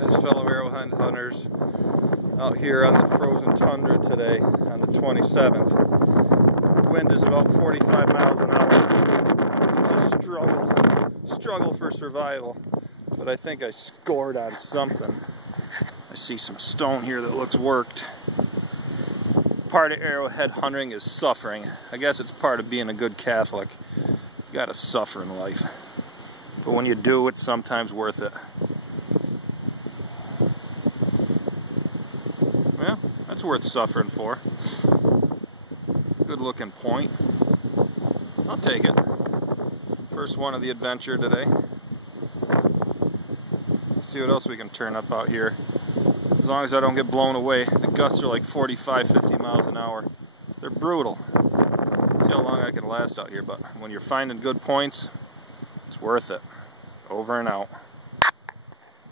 As fellow Arrowhead hunters out here on the frozen tundra today on the 27th. The wind is about 45 miles an hour. It's a struggle for survival, but I think I scored on something. I see some stone here that looks worked. Part of Arrowhead hunting is suffering. I guess it's part of being a good Catholic. You gotta suffer in life. But when you do, it's sometimes worth it. Well, that's worth suffering for. Good looking point. I'll take it. First one of the adventure today. See what else we can turn up out here. As long as I don't get blown away. The gusts are like 45, 50 miles an hour. They're brutal. See how long I can last out here, but when you're finding good points, it's worth it. Over and out.